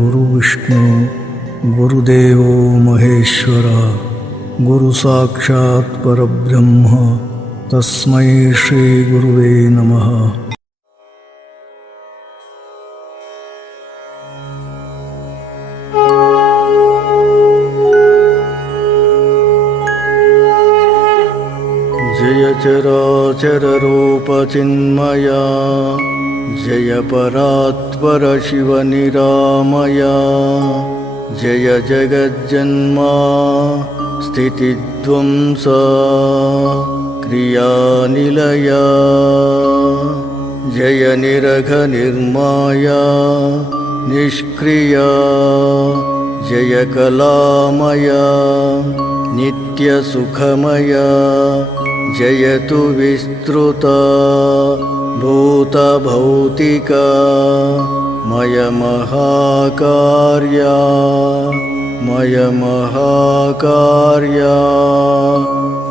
गुरुविष्णू गुरुदेव महेश्वर गुरुसाक्षात् परब्रह्म तस्मै श्री गुरुवे नमः. जय चराचर रूप चिन्मया जय परात्पर शिव निरामया जय जगज्जन्मा स्थितिध्वंस क्रियानिलया जय निरघ निर्माया निष्क्रिया जय कलामया नित्यसुखमया जयतु विस्तृता भूतभौतिका मयमहाकार्या मयमहाकार्या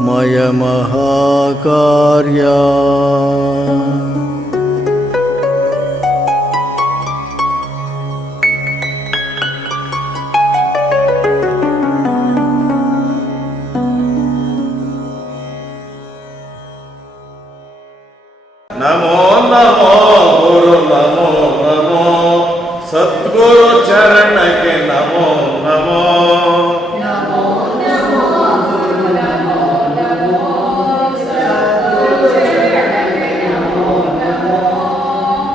मयमहाकार्या. नमो नमो गुरु नमो नमो सद्गुरु चरण के नमो नमो नमो नमो गुरु नमो नमो सद्गुरु चरण के नमो नमो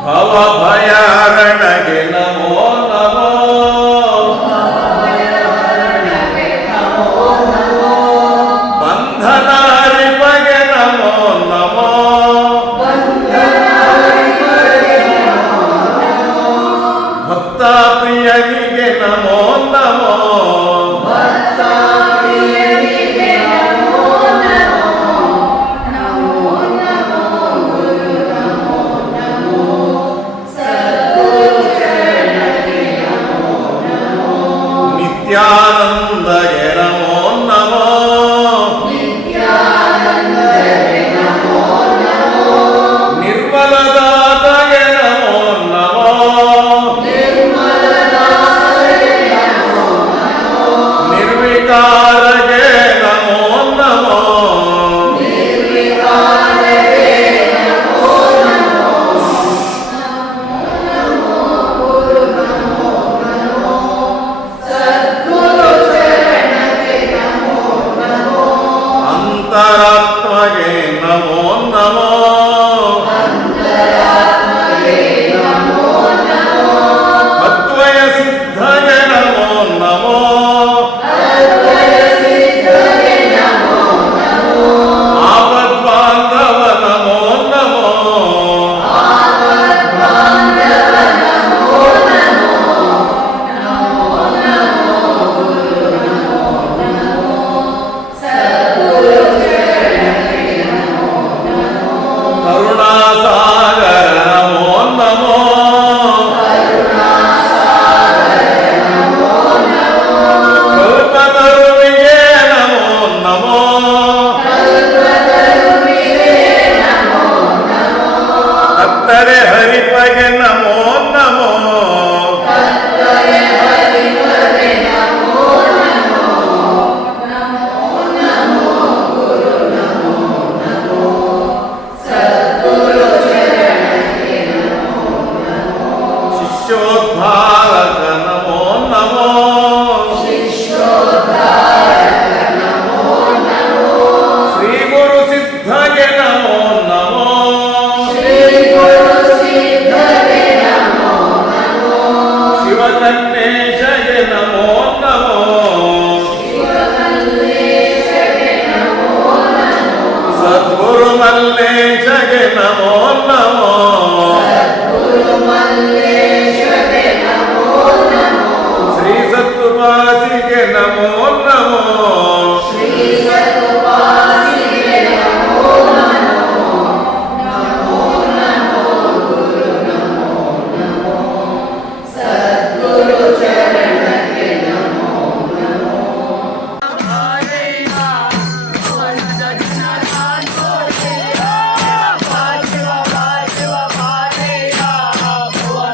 भव भयारण के नमो नमो भवभयहरण के नमो नमो बंधनारिपगे नमो नमो भक्ता प्रियनिगे नमो नमो भक्ता प्रियनिगे नमो नमो नमो नमो गुरु नमो नमो सद्गुरु चरण के नमो नमो नित्यानंदगे नमो नमो नित्यानन्दगे नमो नमो निर्मलदातगे नमो नमो निर्मलदासगे नमो नमो निर्विकारगे नमो नमो निर्विकारगे नमो नमो नमो गुरु नमो नमो सद्गुरु चरण के नमो नमो अंतरात्मगे नमो नमो अंतरात्मगे नमो नमो अद्वय सिद्धगे नमो नमो अद्वय सिद्धगे नमो नमो आपद्बांधव नमो नमो आपद्बांधव नमो नमो नमो नमो गुरु नमो नमो सद्गुरु चरण के नमो नमो करुणासागर नमो नमो करुणासागर नमो नमो कल्पतरुविगे नमो नमो कल्पतरुविगे नमो नमो तत्तरे हरिपगे नमो नमो तत्त्वरे हरिपदे नमो नमो नमो नमो गुरु नमो नमो सद्गुरु चरण के नमो नमो शिष्योद्धारक नमो नमो शिष्योद्धारक नमो नमो श्री गुरु सिद्धगे नमो नमो श्री गुरु सिद्धगे नमो नमो शिवकन्नेशगे नमो नमो शिवकल्लेशगे नमो नमो सद्गुरु मल्लेशगे नमो नमो सद्गुरु मल्लेशगे नमो नमो श्री सत्तुपासिगे नमो नमो श्री सत्पासिगे नमो नमो नमो नमो गुरु नमो नमो सद्गुरु चरण के नमो नमो भुवन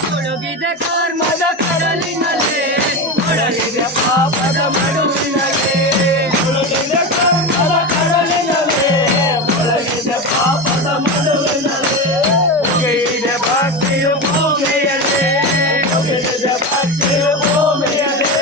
ಮುಳುಗಿದೆ ಕರ್ಮದ ಕಡಲಿನಲ್ಲಿ ಒಳಗಿದೆ ಪಾಪದ ಮಡುವಿನಲ್ಲಿ ಮುಳುಗಿದೆ ಕರ್ಮದ ಕಡಲಿನಲ್ಲಿ ಒಳಗಿದೆ ಪಾಪದ ಮಡುವಿನಲ್ಲಿ ಮುಗಿಯಿದೆ ಭಕ್ತಿಯು ಭೂಮಿಯಲ್ಲಿ ಮುಗಿದಿದೆ ಭಕ್ತಿಯು ಭೂಮಿಯಲ್ಲಿ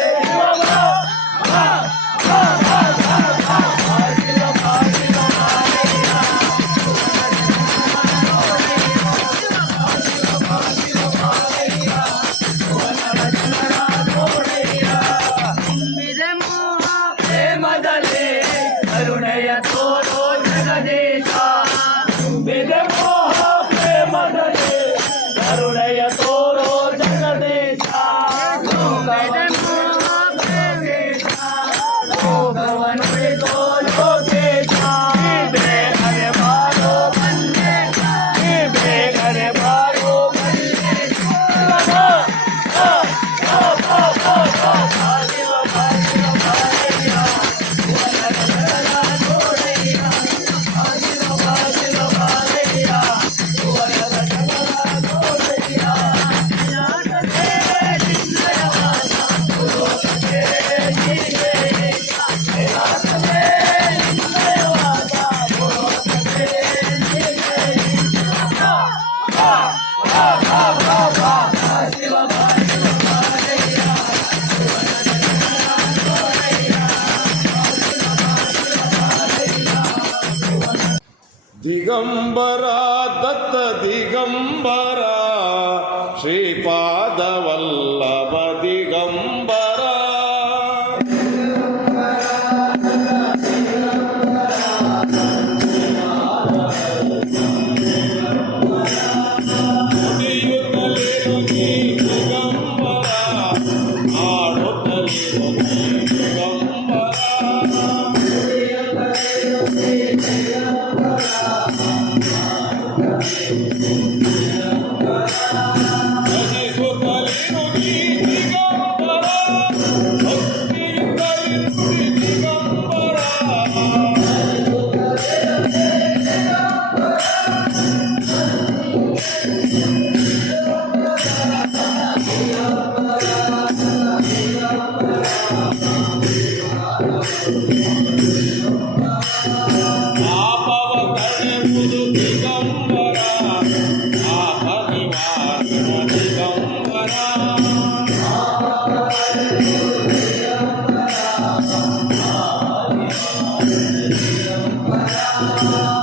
ತುಂಬಿದೆ ಮೋಹ ಪ್ರೇಮದಲ್ಲಿ ಕರುಣೆಯ ತೋರೋ ಜಗದೀಶ ತುಂಬಿದೆ ಮೋಹ ಪ್ರೇಮದಲ್ಲಿ ಕರುಣೆಯ ತೋರೋ ಜಗದೀಶ ತುಂಬಿದೆ ಮೋಹ ಪ್ರೇಮೇಶ ಭೋಗವನುಳಿದೋ ಲೋಕೇಶ ಬೇಗನೆ ಬಾರೋ ಬಂದೇಶ ಬೇಗನೆ ಬಾರೋ ಬಂದೇಶ ದಿಗಂಬರ ದತ್ತ ದಿಗಂಬರ ಶ್ರೀಪಾದ ವಲ್ಲಭ ದಿಗಂಬರ ನುಡಿಯುತ್ತಲೇನು ನೀ ದಿಗಂಬರ ಆಡುತ್ತಲೇನು ನೀ ದಿಗಂಬರ ಭಜಿಸುತ್ತಲೇನು ನೀ ದಿಗಂಬರ ಭಕ್ತಿಯುತ್ತಲೇನು ನೀ ದಿಗಂಬರ ಪಾಪವ ತಡೆಯುವುದು ದಿಗಂಬರ ಪಾಪ ನಿವಾರಣ ದಿಗಂಬರ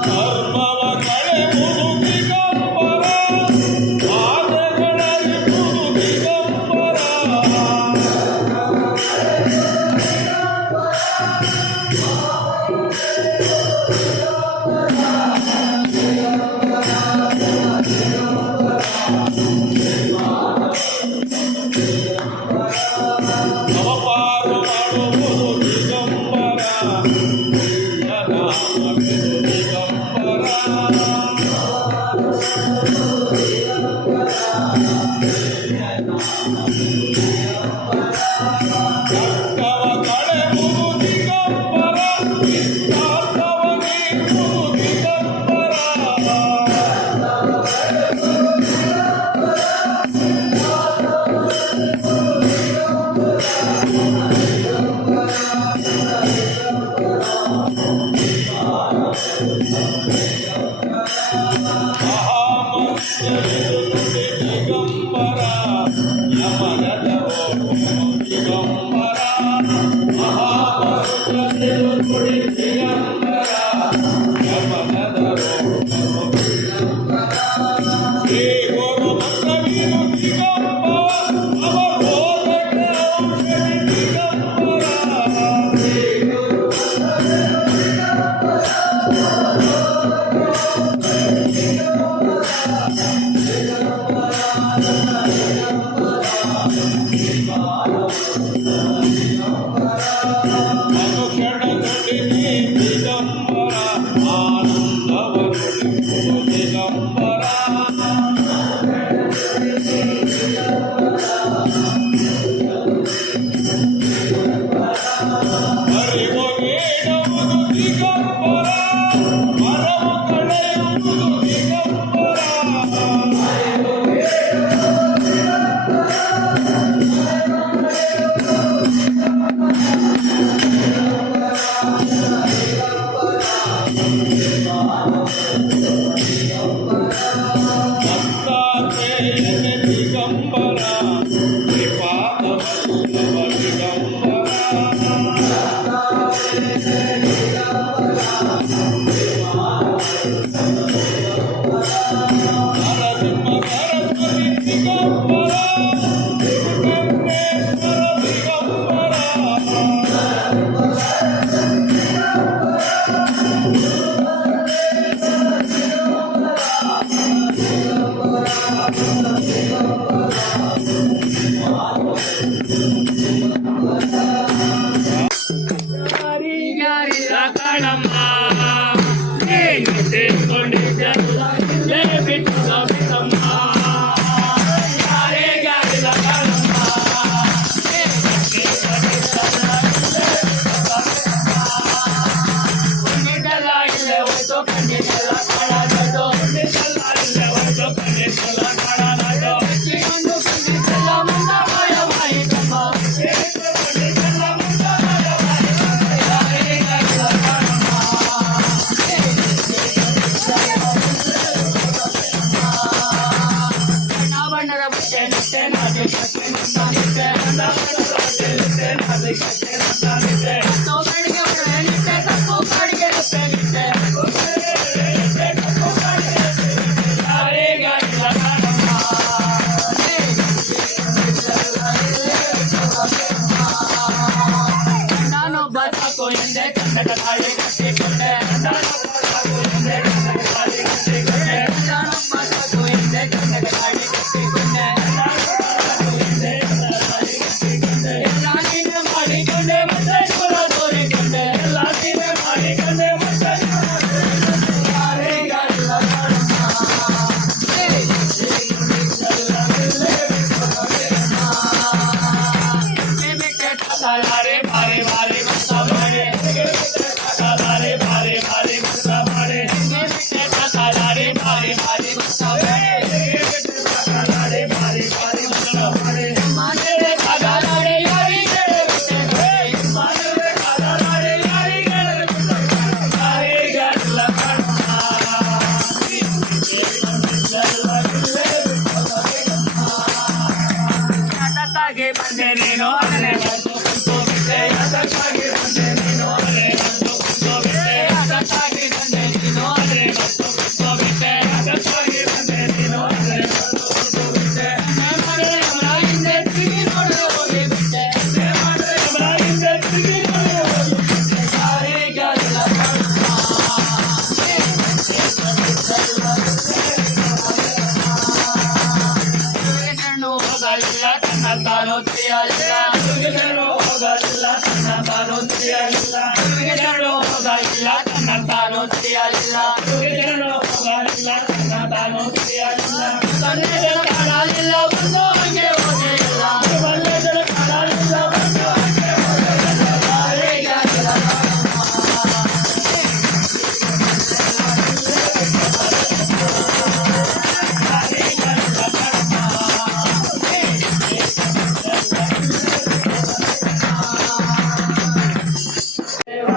ಕರ್ಮವ ಕಳೆಯುವುದು ದಿಗಂಬರ ಬಾಧೆಗಳರಿಯುವುದು ದಿಗಂಬರ ನವ ದಿಗಂಬರ ಮಹಾಮರುತ ತಿರುಗುಡಿ ದಿಗಂಬರ ಯಮನದರು ಶ್ರೀ ಗುರು ಮಂತ್ರವೀರು ದಿಗಂಬರ ಅವರ ಬೋಧಕ ಔಷಧಿ ದಿಗಂಬರ ಅನುಕ್ಷಣ ನುಡಿದಿ ದಿಗಂಬರ ಆನಂದವ ನುಡಿಯುವುದು ದಿಗಂಬರ ಅರಿವು ನೀಡುವುದು ದಿಗಂಬರ ಮರವು ಕಳೆಯುವುದು ದಿಗಂಬರ ದತ್ತಾತ್ರೇಯನ ದಿಗಂಬರ ಶ್ರೀಪಾದವಲ್ಲಭ ದಿಗಂಬರ ನರಸಿಂಹ ಸರಸ್ವತಿ ದಿಗಂಬರ ತ್ರಿಕಂಠೇಶ್ವರ ದಿಗಂಬರ ಯಾರಿಗಾರಿದ ಕಣಮ್ಮ ಕೊಂಡಿದ್ದೆ ಬಿಟ್ಟು ಬಿಟ್ಟಮ್ಮ ಯಾರಿಗಾರಿದ ಕಣಮ್ಮ ಕೊಂಡಿದ್ದಲ್ಲ ಇಲ್ಲೇ ಹೋಯ್ತು ಕಂಡಿದ್ದಲ್ಲ ಕಾಣಾದದು ಇಲ್ಲೇ ಹೋಯ್ತು ಕಂಡಿದ್ದಲ್ಲ ಕಾಣಾದದು ಕೊಂಡು ಕಂಡಿದ್ದಲ್ಲ ಮುಂದ ಮಾಯವಾಯಿತಮ್ಮ ಕೊಂಡಿದ್ದಲ್ಲ ಮುಂದ ಬಣ್ಣದ ಬಟ್ಟೆ ನಿಟ್ಟೆ ನಾಟಿ ಕಟ್ಟೆ ನಿಟ್ಟೆ ತಪ್ಪು ಕಡೆಗೆ ಒಡವೆ ನಿಟ್ಟೆ ತಪ್ಪು ಕಡೆಗೆ ನಿಟ್ಟೆ ನಿಟ್ಟೆ ಯಾರಿಗಾರಿದ ಕಾಣಮ್ಮ ನಾನೊಬ್ಬ ಸಾಕು ಎಂದೆ ಕನ್ನಡ ತಾಳಿ ಕಟ್ಟಿಕೊಂಡೆ ನಾನೊಬ್ಬ ಸಾಕು ಎಂದೆ ಕನ್ನಡ ತಾಳಿ ಕಟ್ಟಿಕೊಂಡೆ ನಾನೊಬ್ಬ ಸಾಕು ಎಂದೆ ಕನ್ನಡ ತಾಳಿ ಕಟ್ಟಿಕೊಂಡೆ ಎಲ್ಲ ನೀನೆ ಮಾಡಿಕೊಂಡೆ ಮತ್ತೆ ಕುಲ ತೋರಿಕೊಂಡೆ ಎಲ್ಲ ನೀನೆ ಮಾಡಿಕೊಂಡೆ ಮತ್ತೆ ಯಾರಿಗಾರಿದ ಕಾಣಮ್ಮ ಬಾರಿ ಬಾರಿ ಮಸ್ತ ಮಾಡಿ ಬಾರಿ ಬಾರಿ ಬಾರಿ ಮಸ್ತ ಮಾಡಿ ಬಾರಿ ಬಾರಿ ಬಾರಿ ಮಸ್ತ ಮಾಡಿ ಬಾರಿ ಬಾರಿ ಮಸ್ತ ಮಾಡಿ ಮಾನವೇ ಕಾಗಾಲಾಡೆ ಯಾರಿಗೆ ಮಾನವೇ ಕಾಗಾಲಾಡೆ ಯಾರಿಗೆ ಯಾರಿಗಾರಿಲ್ಲ ಅದಕ್ಕಾಗಿ ಬಂದೆ ನೀನು ಅನೆ ಬಂದು ಕುಂತು ಬಿಟ್ಟೆ ಅದಕ್ಕಾಗಿ ಬಂದೆ ನೀನು ಅನೆ ಬಂದು ಕುಂತು ಬಿಟ್ಟೆ ಅದಕ್ಕಾಗಿ ಬಂದೆ ನೀನು ಅನೆ ಬಂದು ಕುಂತು ಬಿಟ್ಟೆ ಅದಕ್ಕಾಗಿ ಬಂದೆ ನೀನು ಅನೆ ಬಂದು ಕುಂತು ಬಿಟ್ಟೆ ಮರ ಹಿಂದೆ ತಿರುಗಿ ನೋಡಲು ಹೋಗಿ ಬಿಟ್ಟೆ ಮರ ಹಿಂದೆ ತಿರುಗಿ ನೋಡಲು ಹೋಗಿ ಬಿಟ್ಟೆ ಯಾರಿಗಾರಿಲ್ಲ ಹೋಗಲಿಲ್ಲ ತನ್ನ ತಾನು ತಿಳಿಯಲಿಲ್ಲ ಹೋಗಲಿಲ್ಲ ತನ್ನ ತಾನು ತಿಳಿಯಲಿಲ್ಲ ಹೋಗಲಿಲ್ಲ ತನ್ನ ತಾನು ತಿಳಿಯಲಿಲ್ಲ ಹೋಗಲಿಲ್ಲ ತನ್ನ ತಾನು ತಿಳಿಯಲಿಲ್ಲ ಕನ್ನಡ ಕಾಣಲಿಲ್ಲ ಒಂದು ಹಂಗೆ ಹೋಗಲಿಲ್ಲ ಕನ್ನಡ ಕಾಣಲಿಲ್ಲ ಒಂದು ಹಂಗೆ ಹೋಗಲಿಲ್ಲ ಯಾರಿಗಾರಿಲ್ಲ ಶಿವ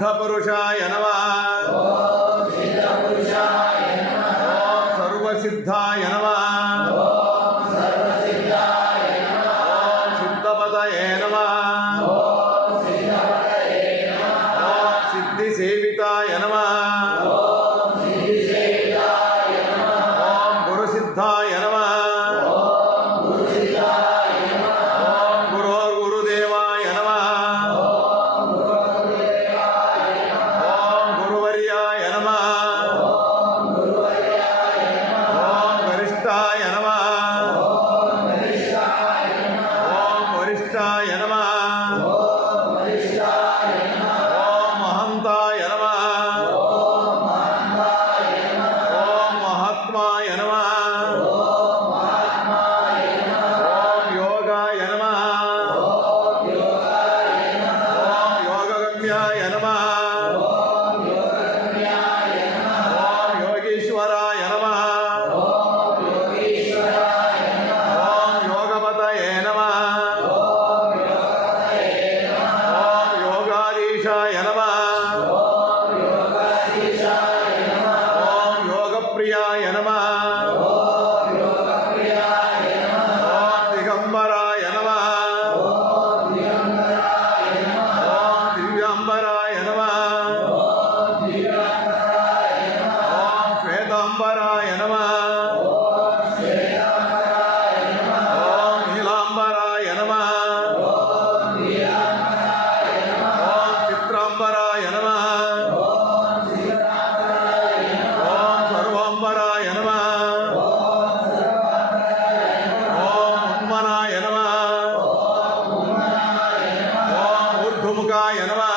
సిద్ధపురుషాయ నమః ఓం సర్వసిద్ధాయ నమః ఓం సిద్ధపదయే నమః ఓం సిద్ధిసేవితాయ నమః ఓం గురుసిద్ధాయ నమః ఓం గురోర్గురుదేవాయ నమః ఓం గురువర్యాయ నమః ఓం వరిష్ఠాయ నమః ఓం వరిష్ఠాయ నమః ఓం మహంతాయ నమః ఓం మహాత్మాయ నమః ఓం యోగాయ నమః ఓం యోగగమ్యాయ నమః ఓం యోగీశ్వరాయ నమః ఓం యోగపతయే నమః ఓం యోగాధీశాయ నమః ఓం యోగప్రియాయ నమః ఓం దిగంబరాయ నమః ఓం దివ్యాంబరాయ నమః ఓం శ్వేతాంబరాయ నమః ఓం నీలాంబరాయ నమః ఓం చిత్రాంబరాయ నమః ఓం సర్వాంబరాయ నమః ఓం ఉన్మనాయ నమః ఓం ఊర్ధ్వముఖాయ నమః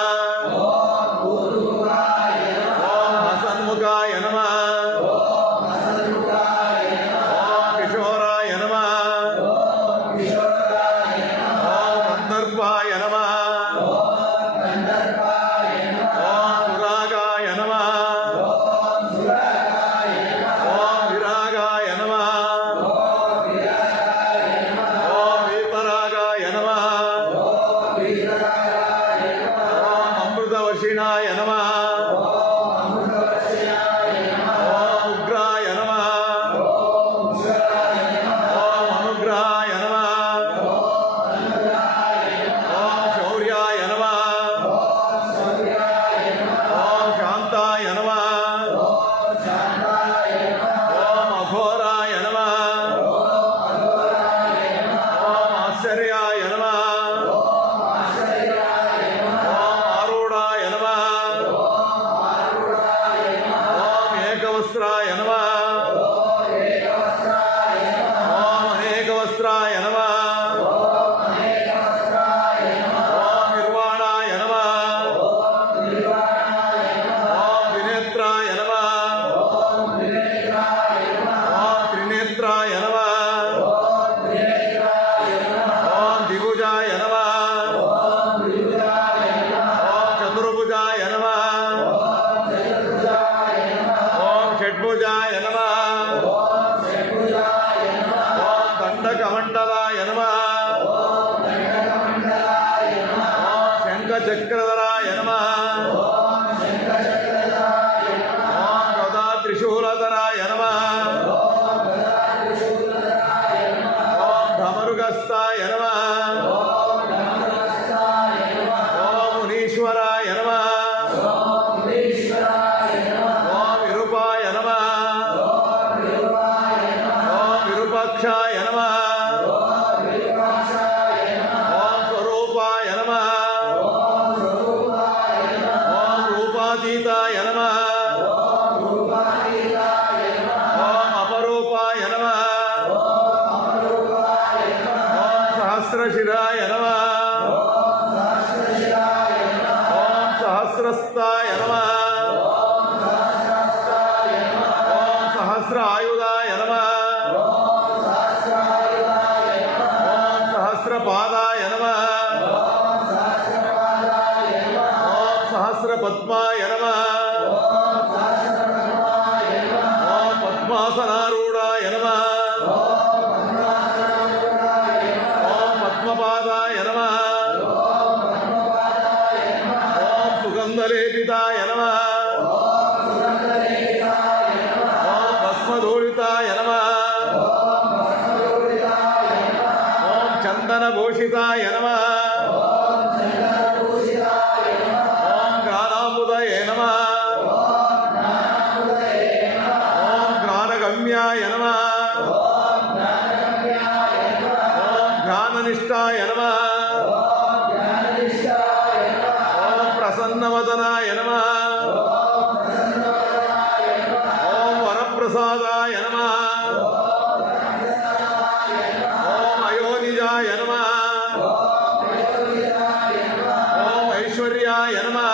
ఓం హసన్ముఖాయ నమః ఓం కిశోరాయ నమః ఓం కందర్పాయ నమః ఓం సురాగాయ నమః ఓం విరాగాయ నమః ఓం వీతరాగాయ నమః ఓం అమృతవర్షిణాయ నమః ఓం ఉగ్రాయ నమః ఓం అనుగ్రహాయ నమః ఓం శౌర్యాయ నమః ఓం శాంతాయ నమః ఓం అఘోరాయ నమః ఓం ఆశ్చర్యాయ నమః ఓం ఆరూఢాయ నమః ఓం ఏకవస్త్రాయ నమః ఓం అనేకవస్త్రాయ నమః ఓం నిర్వాణాయ నమః ఓం వినేత్రాయ నమః ఓం త్రినేత్రాయ నమః ఓం దిగుజాయ నమః ఓం చతుర్భుజాయ నమః ఓం షడ్భుజాయ నమః ఓం దండకమండలాయ నమః ఓం శంఖచక్రధరాయ నమః ఓం గదా త్రిశూలధరాయ నమః ఓం ధమరుగస్తాయ నమః ఓం మునీశ్వరాయ నమః ఓం విరూపాయ నమః ఓం విరూపాక్షాయ నమః ఓం స్వరూపాయ నమః ఓం రూపాతీతాయ నమః ఓం అపరూపాయ నమః ఓం సహస్రశిరాయ నమః ఓం సహస్రస్తాయ నమః ఓం సహస్ర ఆయుధాయ నమః ఓం సహస్రపాదాయ నమః ఓం సహస్రపద్మాయ నమః ఓం పద్మాసనారూఢాయ నమః ఓం పద్మపాదాయ నమః ఓం సుగంధ సుగంధలేపితాయ నమః ఓం భస్మధూళితాయ నమః ఓం చందనభూషితాయ నమః ఓం జ్ఞానామృతయే నమః ఓం జ్ఞానగమ్యాయ నమః ఓం జ్ఞాననిష్టాయ నమః ఓం ప్రసన్నవదనాయ నమః ఓం వరప్రసాదాయ నమః ఓం అయోనిజాయ నమః ఓం ఐశ్వర్యాయ నమః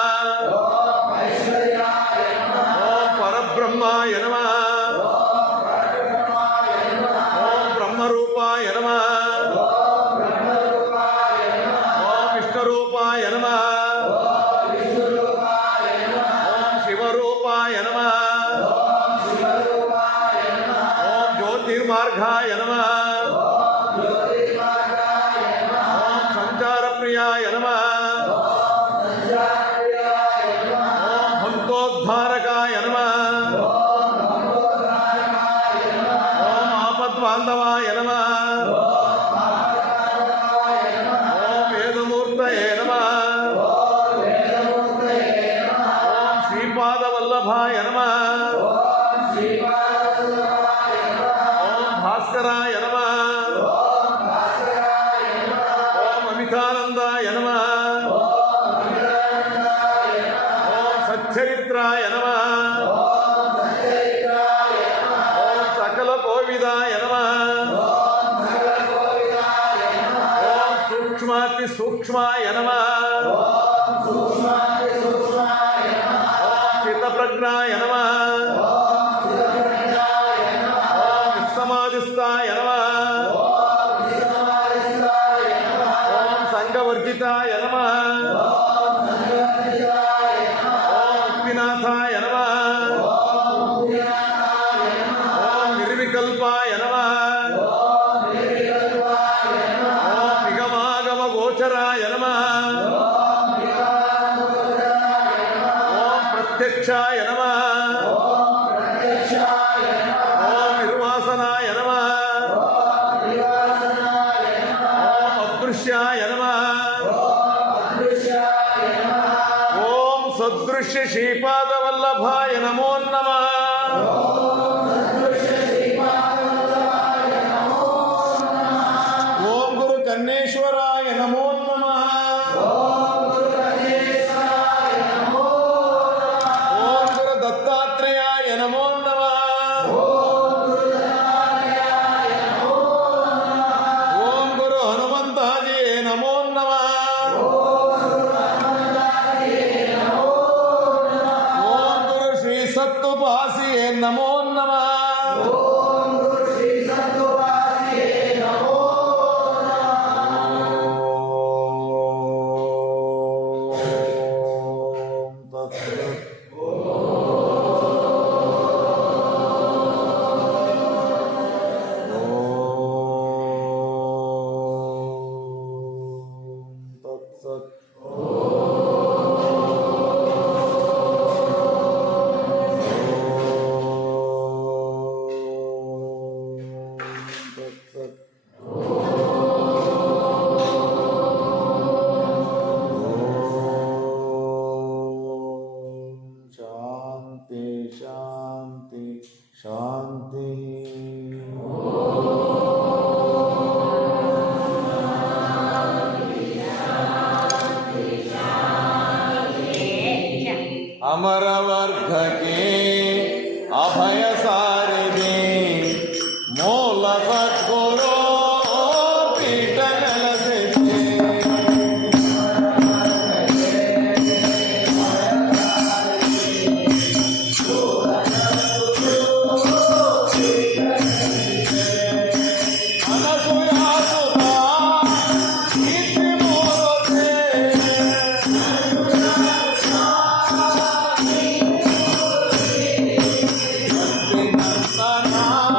ఓం పరబ్రహ్మాయ నమః ఓం బ్రహ్మరూపాయ నమః ఓం విష్ణురూపాయ నమః ఓం శివరూపాయ నమః ఓం జ్యోతిర్మార్గాయ నమః ఓం సంచారప్రియాయ నమః ఓం భక్తోద్ధారకాయ నమః ఓం ఆపద్బాంధవాయ నమః ఓం వేదమూర్తయే నమః ఓం శ్రీపాదవల్లభాయ నమః ఓం భాస్కరాయ నమః ఓం అమితానందాయ నమః ఓం సచ్చరిత్రాయ నమః ఓం సకల కోవిదాయ నమః ఓం సూక్ష్మాతి సూక్ష్మాయ నమః ఓం చిత్తప్రజ్ఞాయ నమః ఓం విస్సమాధిస్థాయ నమః ఓం సంఘవర్జితాయ నమః ఓం ముక్తినాథాయ నమః ఓం నిర్వికల్పాయ నమః ఓం నిగమాగమ గోచరాయ నమః ఓం ప్రత్యక్షాయ నమః ఓం నిర్వాసనాయ నమః ఓం అదృశ్యాయ నమః ఓం సదృశ్య శ్రీపాదవల్లభాయ నమో నమః ఓం గురు కన్నేశ్వరాయ నమో నమః ఓం గురు దత్తాత్రేయాయ నమో నమః ఓం గురు హనుమంతాజీ నమో నమః ఓం గురు శ్రీ సత్తుపాసి నమో నమః శాంతి శాంతి శాంతి अमरवर्धके अभय सारिदे मूल सद्गुरो पीठ नेलसिते అనసూయాసుతా కీర్తి మూలతే Nana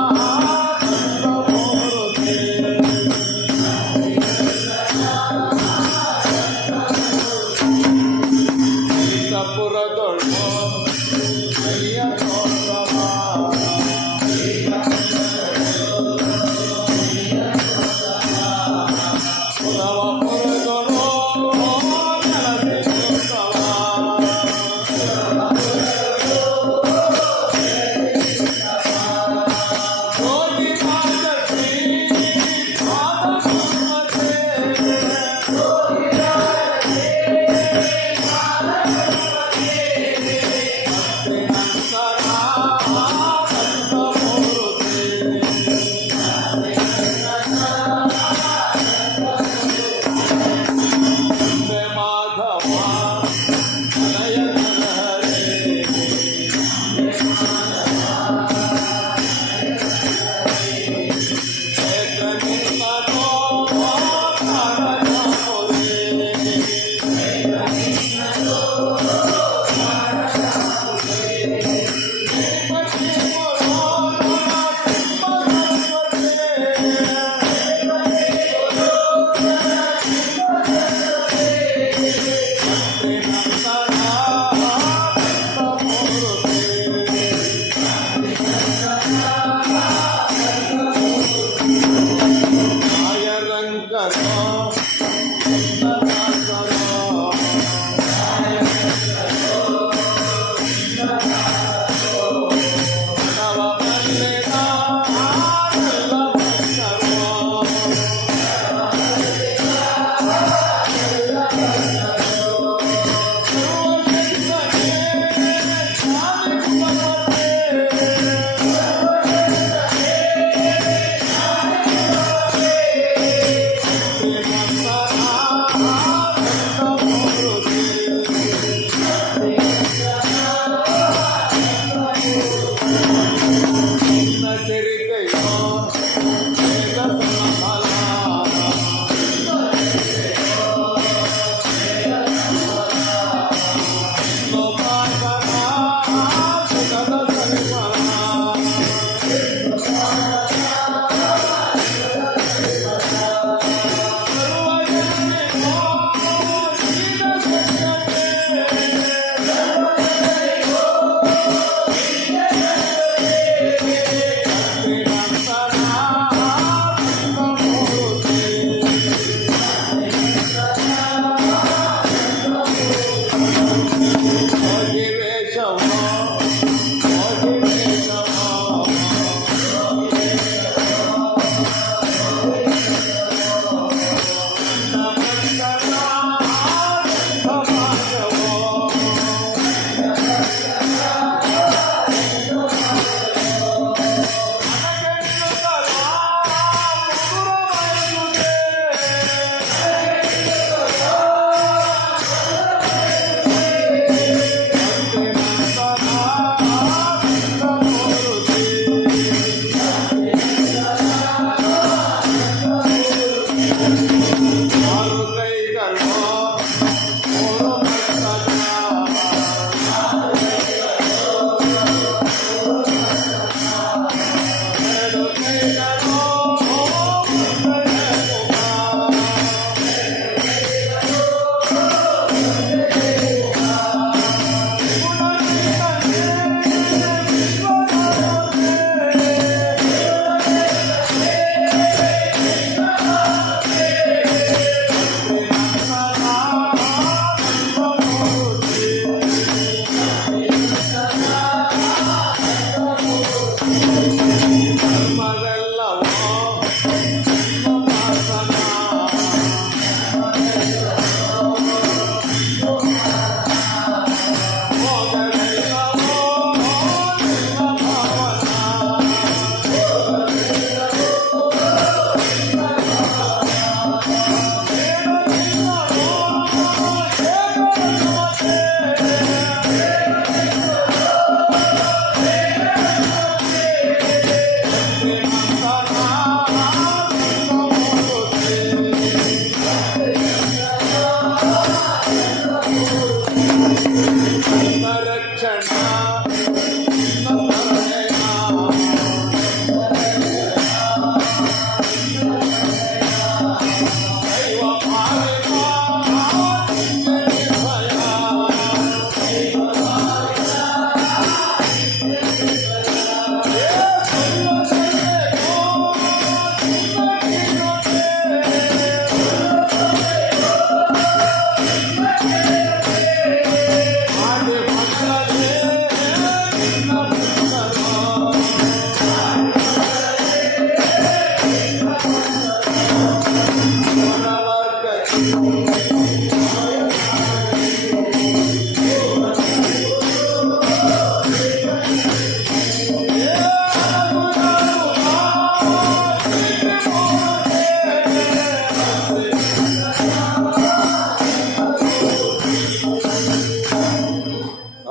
ರಕ್ಷಣ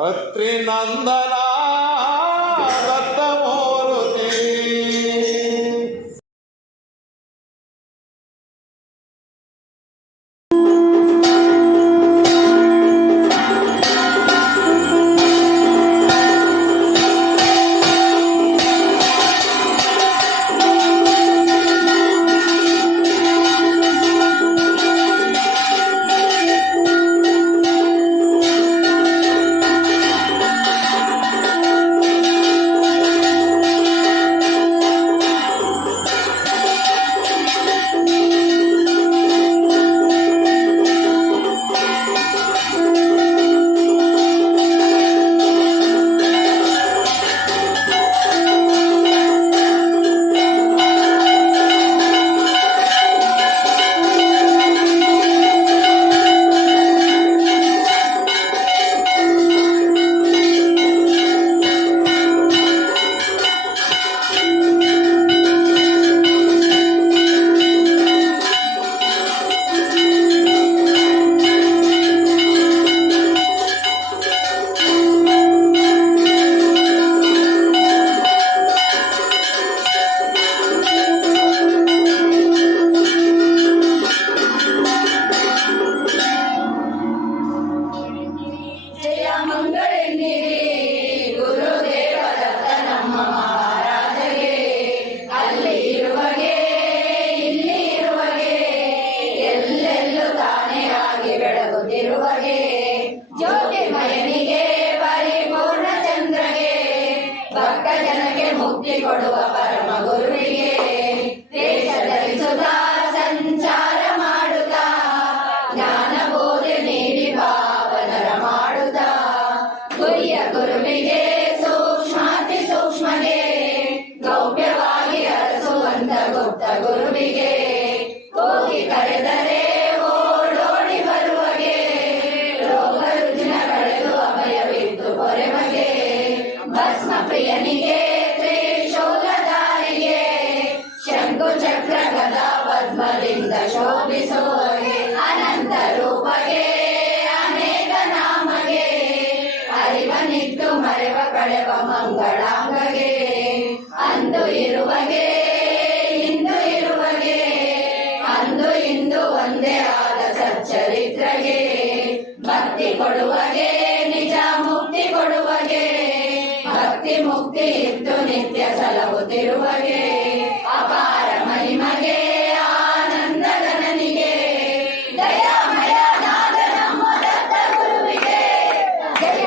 ಅತ್ರಿ ನಂದನ ದತ್ತಮೂರ್ತಿ ಕೊಡುವ ಪರಮ ಗುರುವಿಗೆ ವೇಷ ಧರಿಸುತ್ತಾ ಸಂಚಾರ ಮಾಡುತ್ತಾ ಜ್ಞಾನ ಬೋಧೆ ನೀಡಿ ಪಾವನರ ಮಾಡುತ್ತಾ ಗುರಿಯ ಗುರುವಿಗೆ ಸೂಕ್ಷ್ಮಾತಿ ಸೂಕ್ಷ್ಮಗೆ ಗೌಪ್ಯವಾಗಿ ಅರಸುವಂತ ಗುಪ್ತ ಗುರುವಿಗೆ ಹೋಗಿ ಕರೆದರೆ ಓಡೋಡಿ ಬರುವಗೆ ರೋಗ ರುಜಿನ ಕಳೆದು ಅಭಯವಿದ್ದು ಕೊರೆಮಗೆ ಭಸ್ಮ ಪ್ರಿಯನಿಗೆ ಚಕ್ರ ಗದಾ ಪದ್ಮದಿಂದ ಶೋಭಿಸುವಗೆ ಅನಂತ ರೂಪಗೆ ಅನೇಕ ನಾಮಗೆ ಅರಿವನಿತ್ತು ಮರೆವ ಕಳೆವ ಮಂಗಳಾಂಗಗೆ ಅಂದು ಇರುವಗೆ ಇಂದು ಇರುವಗೆ ಅಂದು ಇಂದು ಒಂದೇ ಆದ ಸಚ್ಚರಿತ್ರಗೆ ಭಕ್ತಿ ಕೊಡುವಗೆ ನಿಜ ಮುಕ್ತಿ ಕೊಡುವಗೆ ಭಕ್ತಿ ಮುಕ್ತಿ ಇತ್ತು ನಿತ್ಯ ಸಲಹುತ್ತಿರುವಗೆ ಅಪಾರ ಮಹಿಮಗೆ ಆನಂದ ಗಣನಿಗೆ ದಯಾಮಯ ನಾದ ನಮ್ಮ ದತ್ತ ಗುರುವಿಗೆ ಜಯ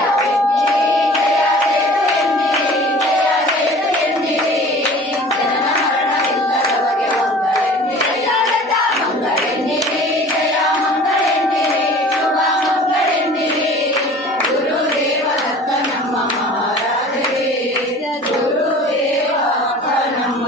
ಜಯ ಸೇತು ಎಂದಿರಿ ಜಯ ಸೇತು ಎಂದಿರಿ ಜನನ ಮರಣವಿಲ್ಲದವಗೆ ಮಂಗಳೆಂದಿರಿ ಮಂಗಳೆಂದಿರಿ ಜಯ ಮಂಗಳೆಂದಿರಿ ಶುಭ ಮಂಗಳೆಂದಿರಿ ಗುರುದೇವ ದತ್ತ ನಮ್ಮ ಮಹಾರಾಜರೇ ಗುರುದೇವ ದತ್ತ ನಮ್ಮ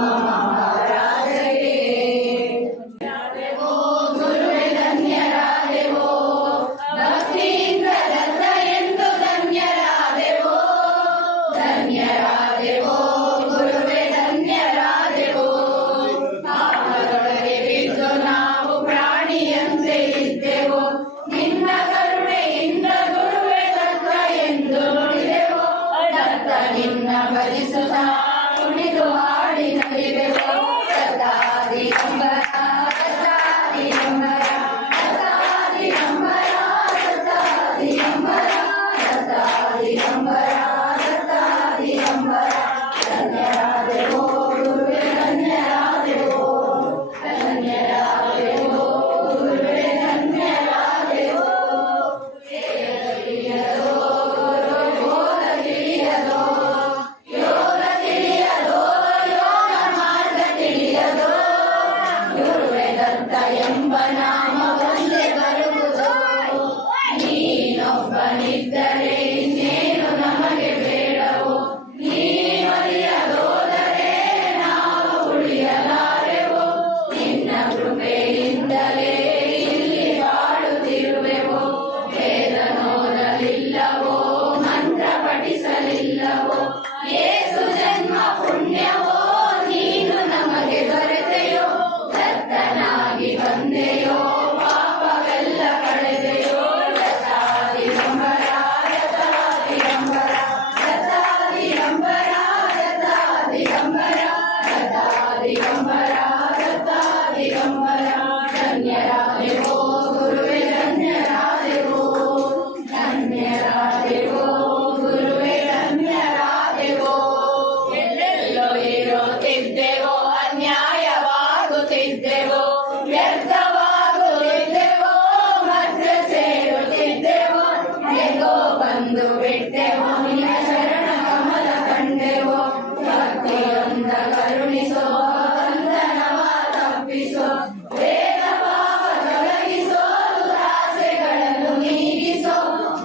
ಬಿಟ್ಟೆವೋ ನಿನ್ನ ಚರಣ ಕಮಲ ಕಂಡೆವೋ ಭಕ್ತಿಯಿಂದ ಕರುಣಿಸೋ ಬಂಧನವ ತಪ್ಪಿಸೋ ವೇದ ಪಾಪ ತೊಲಗಿಸೋ ದುರಾಸೆಗಳನ್ನು ನೀಗಿಸೋ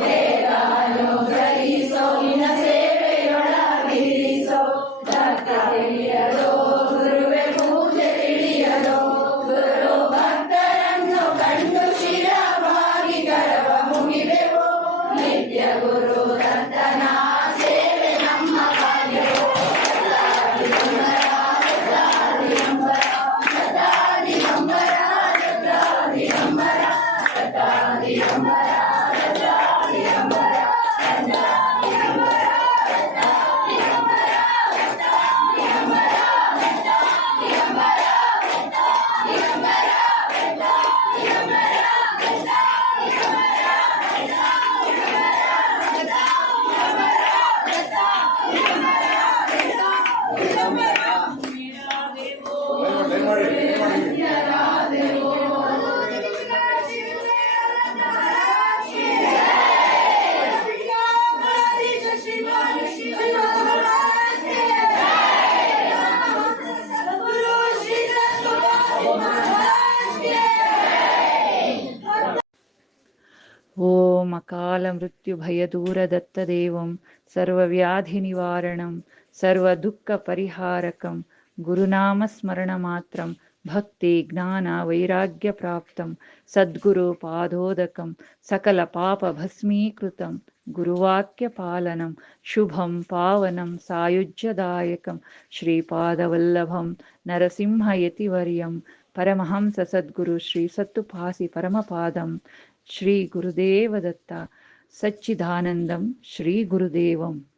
ಬೇಗ ಅನುಗ್ರಹಿಸೋ ನಿನ್ನ ಸೇವೆಯೊಳಗಿರಿಸೋ ಭಕ್ತ ತಿಳಿಯದೋ ಗುರುವೆ ಪೂಜೆ ತಿಳಿಯದೋ ಗುರು ಭಕ್ತರನ್ನು ಕಂಡು ಶಿರವಾಗಿ ಗರ್ವ ಮುಗಿವೆವೋ ನಿತ್ಯ ಗುರು ದತ್ತನ ಸೇವೆ ನಮ್ಮ ಭಾಗ್ಯವೋ ಓಂ ಅಕಾಲ ಮೃತ್ಯು ಭಯದೂರ ದತ್ತದೇವಂ ಸರ್ವವ್ಯಾಧಿ ನಿವಾರಣಂ ಸರ್ವದುಃಖ ಪರಿಹಾರಕಂ ಗುರುನಾಮ ಸ್ಮರಣ ಮಾತ್ರಂ ಭಕ್ತಿ ಜ್ಞಾನ ವೈರಾಗ್ಯ ಪ್ರಾಪ್ತಂ ಸದ್ಗುರು ಪಾದೋದಕಂ ಸಕಲ ಪಾಪ ಭಸ್ಮೀಕೃತಂ ಗುರುವಾಕ್ಯ ಪಾಲನಂ ಶುಭಂ ಪಾವನಂ ಸಾಯುಜ್ಯದಾಯಕಂ ಶ್ರೀಪಾದವಲ್ಲಭಂ ನರಸಿಂಹಯತಿವರ್ಯಂ ಪರಮಹಂಸ ಸದ್ಗುರು ಶ್ರೀ ಸತ್ತುಪಾಸಿ ಪರಮಪಾದಂ ಶ್ರೀ ಗುರುದೇವ ದತ್ತ ಸಚ್ಚಿದಾನಂದಂ ಶ್ರೀ ಗುರುದೇವಂ